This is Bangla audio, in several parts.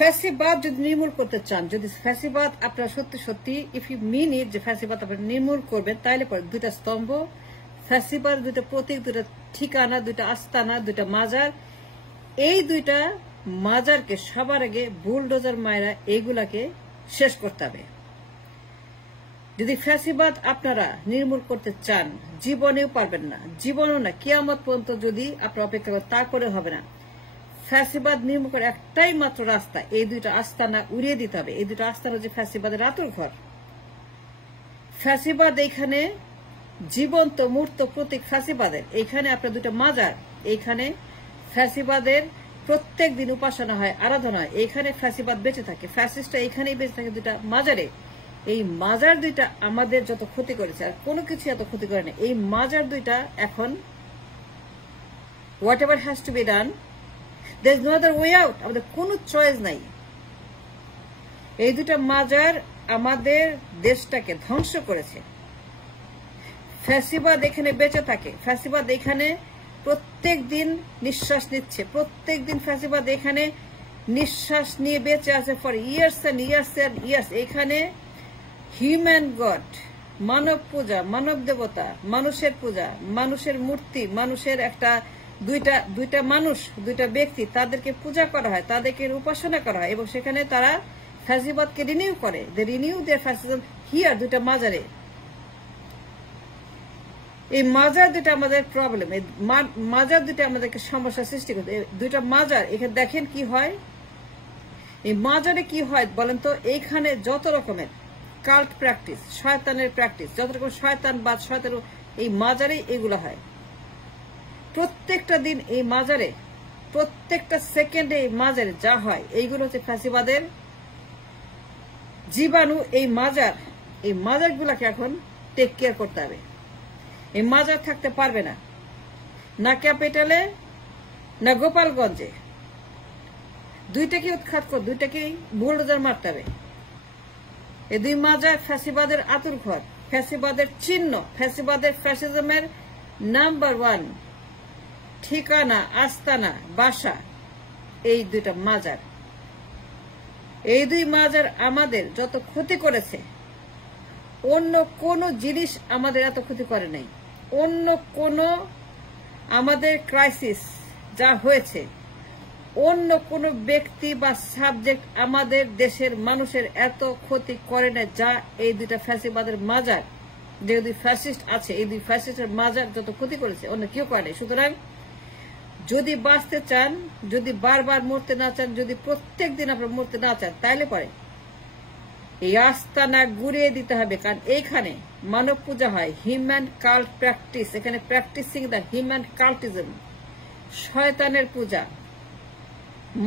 ফ্যাসিবাদ যদি নির্মূল করতে চান, যদি ফ্যাসিবাদ আপনারা সত্যি সত্যি ইফ ইউ মিন ইট যে ফ্যাসিবাদ আপনারা নির্মূল করবেন, তাহলে পরে দুইটা স্তম্ভ, ফ্যাসিবাদ দুইটা প্রতীক, দুইটা ঠিকানা, দুইটা আস্তানা, দুইটা মাজার, এই দুইটা মাজারকে সবার আগে বুলডোজার মায়েরা এইগুলাকে শেষ করতে হবে। যদি ফ্যাসিবাদ আপনারা নির্মূল করতে চান, জীবনেও পারবেন না, জীবনও না, কিয়ামত পর্যন্ত যদি আপনারা অপেক্ষা করেন তারপরে হবে না। ফ্যাসিবাদ নির্মূল করার একটাই মাত্র রাস্তা, এই দুইটা আস্তানা উড়িয়ে দিতে হবে। এই দুইটা আস্তানা হচ্ছে ফ্যাসিবাদের আতুর ঘর। ফ্যাসিবাদ এইখানে জীবন্ত মূর্ত প্রতীক ফ্যাসিবাদের, এইখানে আপনার দুইটা মাজার, এইখানে ফ্যাসিবাদের প্রত্যেক দিন উপাসনা হয়, আরাধনা হয়, এইখানে ফ্যাসিবাদ বেঁচে থাকে, ফ্যাসিস্টটা এইখানেই বেঁচে থাকে দুইটা মাজারে। এই মাজার দুইটা আমাদের যত ক্ষতি করেছে, আর কোনো কিছু এত ক্ষতি করে না। এই মাজার দুইটা এখন what ever has to be done, there is no other way out, আমাদের কোনো চয়েস নাই। এই দুটা মাজার আমাদের দেশটাকে ধ্বংস করেছে। ফ্যাসিবাদ এখানে বেঁচে থাকে, ফ্যাসিবাদ এখানে প্রত্যেক দিন নিঃশ্বাস নিচ্ছে, প্রত্যেক দিন ফ্যাসিবাদ এখানে নিঃশ্বাস নিয়ে বেঁচে আছে for years and years and years. এখানে হিউম্যান গড, মানব পূজা, মানব দেবতা, মানুষের পূজা, মানুষের মূর্তি, মানুষের একটা দুইটা মানুষ, দুইটা ব্যক্তি, তাদেরকে পূজা করা হয়, তাদেরকে উপাসনা করা হয়, এবং সেখানে তারা ফ্যাসিবাদকে রিনিউ করে। দে রিনিউ দেয়ার ফ্যাসিজম হিয়ার, দুইটা মাজারে। এই মাজার দুইটা আমাদের প্রবলেম, এই মাজার দুইটা আমাদেরকে সমস্যা সৃষ্টি করছে। দুইটা মাজার এখানে দেখেন কি হয়, এই মাজারে কি হয় বলেন তো? এইখানে যত রকমের কাল্ট প্র্যাকটিস, শয়তানের প্র্যাকটিস, যত রকম শয়তানবাদ, শয়তান, এই মাজারে এগুলো হয়। প্রত্যেকটা দিন এই মাজারে, প্রত্যেকটা সেকেন্ডে এই মাজারে যা হয়, এইগুলো হচ্ছে ফ্যাসিবাদের জীবাণু। এই মাজারগুলোকে এখন টেক কেয়ার করতে হবে। এই মাজার থাকতে পারবে না, না ক্যাপিটালে না গোপালগঞ্জে। দুইটাকে উৎখাত করে, দুইটাকেই বুলডোজার মারতে হবে। এই দুই মাজার ফ্যাসিবাদের আতুর ঘর, ফ্যাসিবাদের চিহ্ন, ফ্যাসিবাদের ফ্যাসিজমের নাম্বার ওয়ান ঠিকানা, আস্তানা, বাসা, এই দুইটা মাজার। এই দুই মাজার আমাদের যত ক্ষতি করেছে, অন্য কোন জিনিস আমাদের এত ক্ষতি করে নাই। অন্য কোন আমাদের ক্রাইসিস যা হয়েছে, অন্য কোন ব্যক্তি বা সাবজেক্ট আমাদের দেশের মানুষের এত ক্ষতি করে না যা এই দুইটা ফ্যাসিবাদের মাজার, যে দুই ফ্যাসিস্ট আছে, এই দুই ফ্যাসিস্টের মাজার যত ক্ষতি করেছে, অন্য কেউ করে নাই। সুতরাং যদি বাঁচতে চান, যদি বারবার মরতে না চান, যদি প্রত্যেক দিন আপনার মরতে না চান, তাইলে পরে এই আস্তানা গুড়িয়ে দিতে হবে। কারণ এইখানে মানব পূজা হয়, হিউম্যান কাল্ট প্র্যাকটিস, এখানে প্র্যাকটিসিং দ্য হিউম্যান কাল্টিজম, শয়তানের পূজা,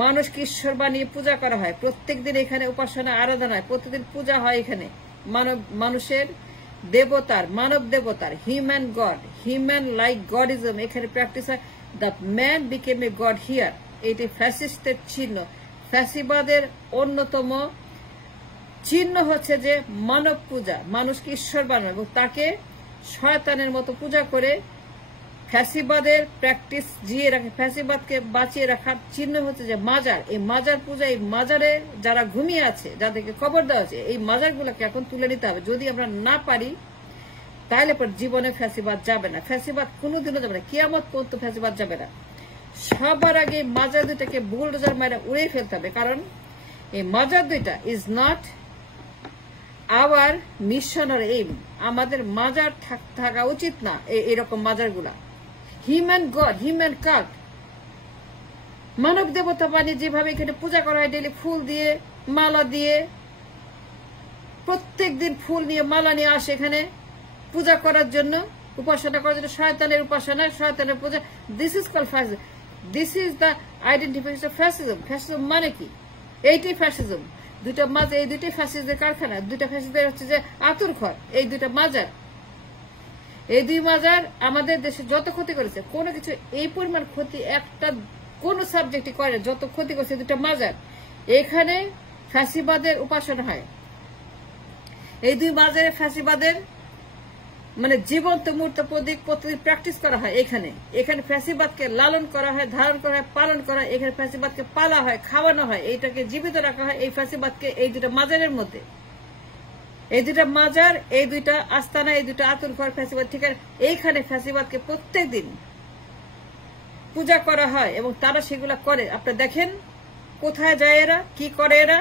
মানুষকে ঈশ্বর বানিয়ে পূজা করা হয়। প্রত্যেক দিন এখানে উপাসনা, আরাধনা হয়, প্রতিদিন পূজা হয়। এখানে মানুষের দেবতার, মানব দেবতার, হিউম্যান গড, হিউম্যান লাইক গডিজম এখানে প্র্যাকটিস হয়। The man became A god here, এটি ফ্যাসিস্টের চিহ্ন। ফ্যাসিবাদের অন্যতম চিহ্ন হচ্ছে যে মানব পূজা, মানুষকে ঈশ্বর বানানো এবং তাকে শয়তানের মতো পূজা করে ফ্যাসিবাদের প্র্যাকটিস জিয়ে রাখে, ফ্যাসিবাদকে বাঁচিয়ে রাখার চিহ্ন হচ্ছে যে মাজার। এই মাজার পূজা, এই মাজারে যারা ঘুমিয়ে আছে, যাদেরকে খবর দেওয়া আছে, এই মাজারগুলোকে এখন তুলে নিতে হবে। যদি আমরা না পারি তাহলে পর জীবনে ফ্যাসিবাদ যাবে না, ফ্যাসিবাদ কোনোদিনও যাবে না, কিয়ামত পর্যন্ত ফ্যাসিবাদ যাবে না। সবার আগে মাজার দুইটাকে বুলডোজার মেরে উড়িয়ে ফেলতে হবে। কারণ এই মাজার দুইটা is not our mission or aim. আমাদের মাজার থাকা উচিত না এরকম মাজারগুলা। হিউম্যান গড, হিউম্যান কাল্ট, মানব দেবতা বানিয়ে যেভাবে এখানে পূজা করা হয়, ডেলি ফুল দিয়ে, মালা দিয়ে, প্রত্যেক দিন ফুল নিয়ে, মালা নিয়ে আসে এখানে পূজা করার জন্য, উপাসনা করার জন্য। শয়তানের উপাসনা, শয়তানের পূজা, this is called fascism, this is the identification of fascism. Fascism মানে কি? এইটাই ফ্যাসিজম। দুইটা মাজার, এই দুইটাই ফ্যাসিস্টদের কারখানা, দুইটা ফ্যাসিস্টদের হচ্ছে যে আতুর ঘর, এই দুইটা মাজার। এই দুই মাজার আমাদের দেশে যত ক্ষতি করেছে, কোনো কিছু এই পরিমাণ ক্ষতি একটা কোন সাবজেক্টই করে, যত ক্ষতি করেছে দুইটা মাজার। এখানে ফ্যাসিবাদের উপাসনা হয়, এই দুই মাজারে ফ্যাসিবাদের মানে জীবন্ত মূর্ত প্রতীক প্রতিদিন প্র্যাকটিস করা হয়। এখানে এখানে ফ্যাসিবাদকে লালন করা হয়, ধারণ করা হয়, পালন করা হয়। এখানে ফ্যাসিবাদকে পালা হয়, খাওয়ানো হয়, এইটাকে জীবিত রাখা হয় এই ফ্যাসিবাদকে এই দুটা মাজারের মধ্যে। এই দুটা মাজার, এই দুইটা আস্তানা, এই দুটা আতুর ঘর ফ্যাসিবাদ ঠিকানা, এইখানে ফ্যাসিবাদকে প্রত্যেক দিন পূজা করা হয় এবং তারা সেগুলা করে। আপনারা দেখেন কোথায় যায় এরা, কি করে এরা।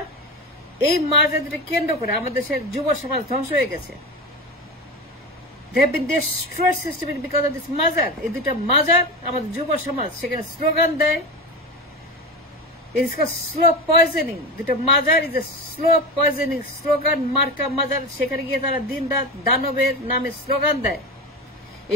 এই মাজার দুটো কেন্দ্র করে আমাদের দেশের যুব সমাজ ধ্বংস হয়ে গেছে। They have been destroyed systematically because of this mazar. এই দুটা মাজার আমাদের যুব সমাজ সেখানে স্লোগান দেয়। It is called slow poisoning. দুটা মাজার is a slow poisoning slogan মার্কা মাজার। সেখানে গিয়ে তারা দিন রাত দানবের নামে স্লোগান দেয়।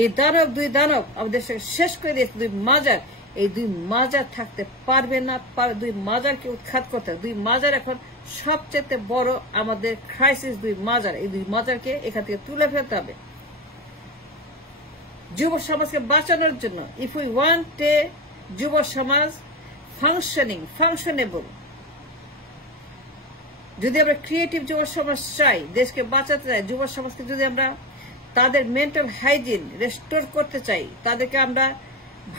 এই দানব, দুই দানব আমাদের শেষ করে দিয়েছে দুই মাজার। এই দুই মাজার থাকতে পারবে না, দুই মাজারকে উৎখাত করতে হবে। দুই মাজার এখন সবচেয়ে বড় আমাদের ক্রাইসিস, দুই মাজার। এই দুই মাজারকে এখান থেকে তুলে ফেলতে হবে যুব সমাজকে বাঁচানোর জন্য। ইফ উই ওয়ান্ট এ যুব সমাজ ফাংশনেবল, যদি আমরা ক্রিয়েটিভ যুব সমাজ চাই, দেশকে বাঁচাতে চাই, যুব সমাজকে যদি আমরা তাদের মেন্টাল হাইজিন রেস্টোর করতে চাই, তাদেরকে আমরা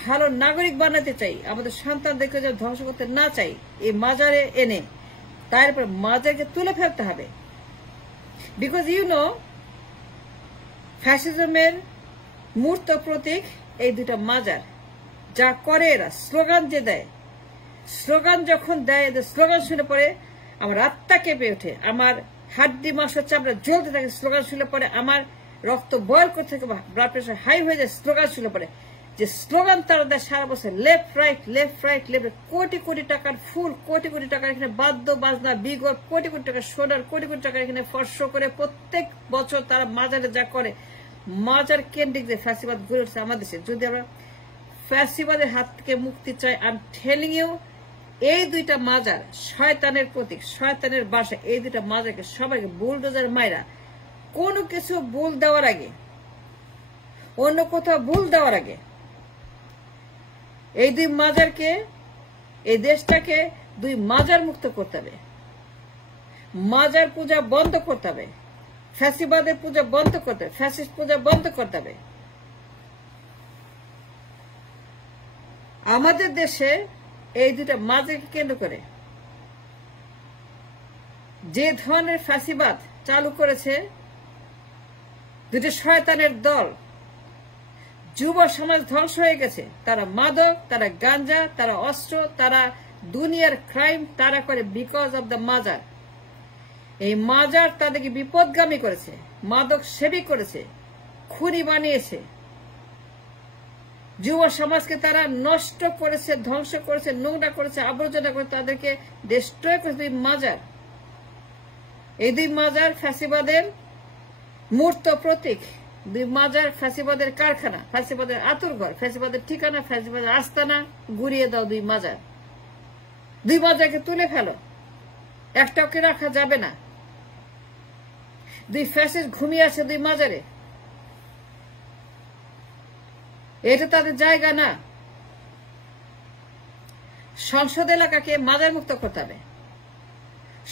ভালো নাগরিক বানাতে চাই, আমাদের সন্তানদেরকে যদি ধ্বংস করতে না চাই, এই মাজারে এনে তারপর মাজারকে তুলে ফেলতে হবে। বিকজ ইউ নো ফ্যাসিজমের মূর্ত প্রতীক এই দুটা মাজার। যা করে এরা, স্লোগান যে দেয়, স্লোগান যখন দেয়, এদের স্লোগান শুনে পরে আমার আত্মা কেঁপে ওঠে, আমার হাড্ডি মাংস চামড়া জ্বলতে থাকে স্লোগান শুনে পরে, আমার রক্ত বয়ল করতে থাকে, ব্লাড প্রেশার হাই হয়ে যায় স্লোগান শুনে পরে। যে স্লোগান তারা দেয় সারা বছর, left right left right left, crore crore টাকার ফুল, কোটি কোটি টাকার এখানে বাদ্য বাজনা বিগর, কোটি কোটি টাকা সোনার, কোটি কোটি টাকা এখানে ফর্স করে প্রত্যেক বছর তারা মাজারে যা করে, মাজার কেন্দ্রিক যে ফ্যাসিবাদ গড়ে উঠছে আমাদের দেশে। যদি আমরা ফ্যাসিবাদের হাত থেকে মুক্তি চাই, আই এম টেলিং ইউ, এই দুইটা মাজার শয়তানের প্রতীক, শয়তানের বাসা। এই দুইটা মাজারকে সবাইকে বুলডোজার মাইরা, কোনো কিছু ভুল দেওয়ার আগে, অন্য কোথাও ভুল দেওয়ার আগে, এই দুই মাজারকে, এই দেশটাকে দুই মাজার মুক্ত করতে হবে। মাজার পূজা বন্ধ করতে হবে, ফ্যাসিবাদের পূজা বন্ধ করতে হবে, ফ্যাসিস্ট পূজা বন্ধ করতে হবে। আমাদের দেশে এই দুটা মাজারকে কেন্দ্র করে যে ধরনের ফ্যাসিবাদ চালু করেছে দুটো শয়তানের দল, যুব সমাজ ধ্বংস হয়ে গেছে। তারা মাদক, তারা গাঞ্জা, তারা অস্ত্র, তারা দুনিয়ার ক্রাইম তারা করে বিকজ অব দ্য মাজার। এই মাজার তাদেরকে বিপদগামী করেছে, মাদক সেবী করেছে, খুনি বানিয়েছে, যুব সমাজকে তারা নষ্ট করেছে, ধ্বংস করেছে, নোংরা করেছে, আবর্জনা করে তাদেরকে ডিস্ট্রয় করেছে দুই মাজার। এই দুই মাজার ফ্যাসিবাদের মূর্ত প্রতীক, দুই মাজার ফ্যাসিবাদের কারখানা, ফ্যাসিবাদের আতুরঘর, ফ্যাসিবাদের ঠিকানা, ফ্যাসিবাদের আস্তানা। গুড়িয়ে দাও দুই মাজার, দুই মাজারকে তুলে ফেলো, একটাকে রাখা যাবে না। দুই ফ্যাসিস্ট ঘুমিয়ে আছে দুই মাজারে, এটা তাদের জায়গা না। সংসদ এলাকাকে মাজার মুক্ত করতে হবে।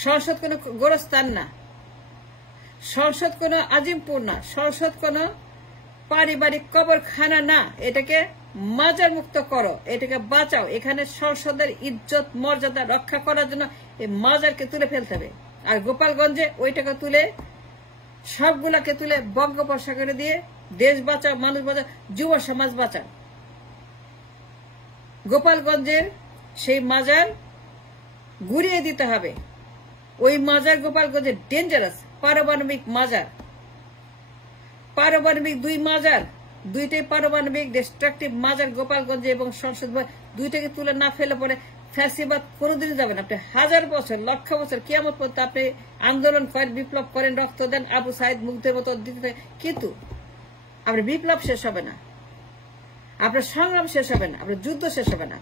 সংসদ কোন গোরস্থান না, সংসদ কোন আজিমপুর না, সংসদ কোন পারিবারিক কবরখানা না। এটাকে মাজার মুক্ত করো, এটাকে বাঁচাও। এখানে সংসদের ইজ্জত মর্যাদা রক্ষা করার জন্য এই মাজারকে তুলে ফেলতে হবে। আর গোপালগঞ্জে ওইটাকে তুলে, সবগুলাকে তুলে বঙ্গোপসাগরে দিয়ে দেশ বাঁচাও, মানুষ বাঁচাও, যুব সমাজ বাঁচাও। গোপালগঞ্জের সেই মাজার গুড়িয়ে দিতে হবে। ওই মাজার গোপালগঞ্জের ডেঞ্জারাস পারমাণবিক মাজার, পারমাণবিক দুই মাজার, দুইটাই পারমাণবিক ডিস্ট্রাকটিভ মাজার গোপালগঞ্জে এবং সংসদ দুইটাকে তুলে না ফেলে পরে ফ্যাসিবাদ কোনোদিনই যাবে না। আপনি হাজার বছর, লক্ষ বছর, কিয়ামত পর্যন্ত আপনি আন্দোলন করেন, বিপ্লব করেন, রক্ত দেন, আবু সাইদ মুগ্ধের মতো দিতে, কিন্তু আপনার বিপ্লব শেষ হবে না, আপনার সংগ্রাম শেষ হবে না, আপনার যুদ্ধ শেষ হবে না।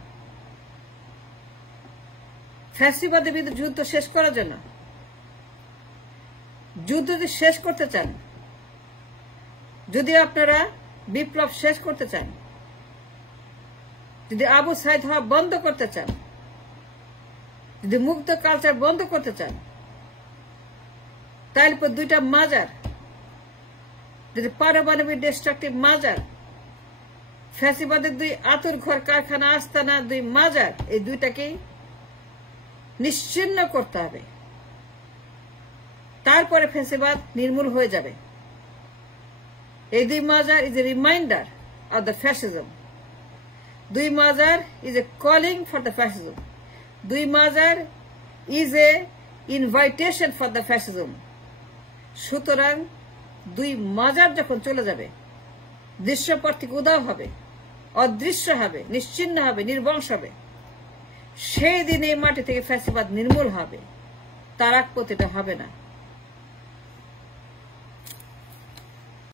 ফ্যাসিবাদের বিরুদ্ধে যুদ্ধ শেষ করার জন্য, যুদ্ধ যদি শেষ করতে চান, যদি আপনারা বিপ্লব শেষ করতে চান, যদি আবু সাইদ হওয়া বন্ধ করতে চান, যদি মুক্ত কালচার বন্ধ করতে চান, তাহলে দুইটা মাজার যদি পারমাণবিক ডিস্ট্রাকটিভ মাজার, ফ্যাসিবাদের দুই আতুর ঘর কারখানা আস্তানা, দুই মাজার, এই দুইটাকেই নিশ্চিহ্ন করতে হবে। তারপরে ফ্যাসিবাদ নির্মূল হয়ে যাবে। এই দুই মাজার is a reminder of the fascism. দুই মাজার is a calling for the fascism. দুই মাজার is a invitation for the fascism. সুতরাং দুই মাজার যখন চলে যাবে, দৃশ্যপট থেকে উধাও হবে, অদৃশ্য হবে, নিশ্চিহ্ন হবে, নির্বংশ হবে, সেই দিন এই মাটি থেকে ফ্যাসিবাদ নির্মূল হবে। তার আগ পর্যন্ত হবে না।